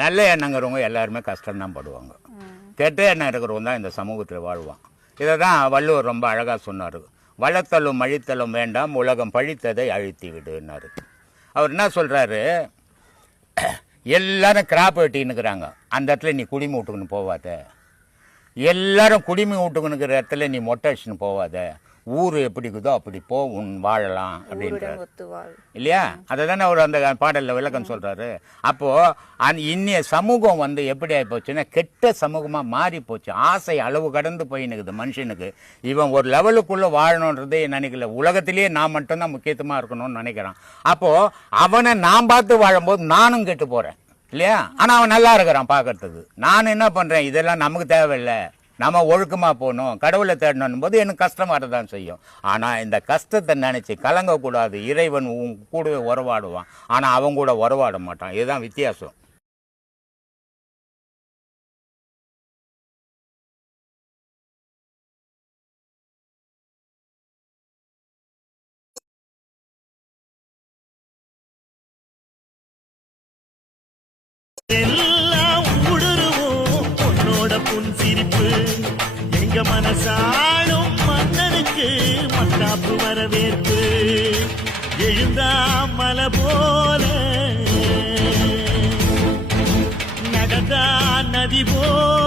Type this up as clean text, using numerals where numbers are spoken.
நல்ல எண்ணங்கிறவங்க எல்லாருமே கஷ்டம்தான் படுவாங்க. கெட்ட எண்ணம் இருக்கிறவங்க தான் இந்த சமூகத்தில் வாழ்வான். இதை தான் வள்ளுவர் ரொம்ப அழகாக சொன்னார். வளர்த்தலும் அழித்தலும் வேண்டாம், உலகம் பழித்ததை அழித்து விடுன்னாரு. அவர் என்ன சொல்கிறாரு, எல்லாரும் கிராப் வெட்டின்னுக்குறாங்க, அந்த இடத்துல நீ குடிமை விட்டுக்குன்னு போவாத. எல்லாரும் குடிமை விட்டுக்குனுக்கிற இடத்துல நீ மொட்டை அடிச்சுன்னு போவாத. ஊர் எப்படி இருக்குதோ அப்படி போ, உன் வாழலாம் அப்படின்றார் இல்லையா? அதை தானே அவர் அந்த பாடலில் விளக்கம் சொல்கிறாரு. அப்போது இன்னைய சமூகம் எப்படி ஆகிப்போச்சுன்னா கெட்ட சமூகமாக மாறி போச்சு. ஆசை அளவு கடந்து போயின்னுக்குது மனுஷனுக்கு. இவன் ஒரு லெவலுக்குள்ளே வாழணுன்றதே நினைக்கல. உலகத்திலேயே நான் மட்டும்தான் முக்கியத்துவமாக இருக்கணும்னு நினைக்கிறான். அப்போது அவனை நான் பார்த்து வாழும்போது நானும் கெட்டு போகிறேன் இல்லையா? ஆனால் அவன் நல்லா இருக்கிறான் பார்க்கறதுக்கு. நான் என்ன பண்ணுறேன், இதெல்லாம் நமக்கு தேவையில்லை, நம்ம ஒழுக்கமாக போகணும், கடவுளை தேடணும் போது எனக்கு கஷ்டம் வரதான் செய்யும். ஆனால் இந்த கஷ்டத்தை நினச்சி கலங்கக்கூடாது. இறைவன் கூடவே உறவாடுவான், ஆனால் அவன் கூட உறவாட மாட்டான். இதுதான் வித்தியாசம். எல்லாம் ஊடுருவோம் பொன்னோட புன் சிரிப்பு. எங்க மனசாளும் மன்னனுக்கு மத்தாப்பு வரவேற்பு. எழுந்தா மலை போல நடந்தா நதி போல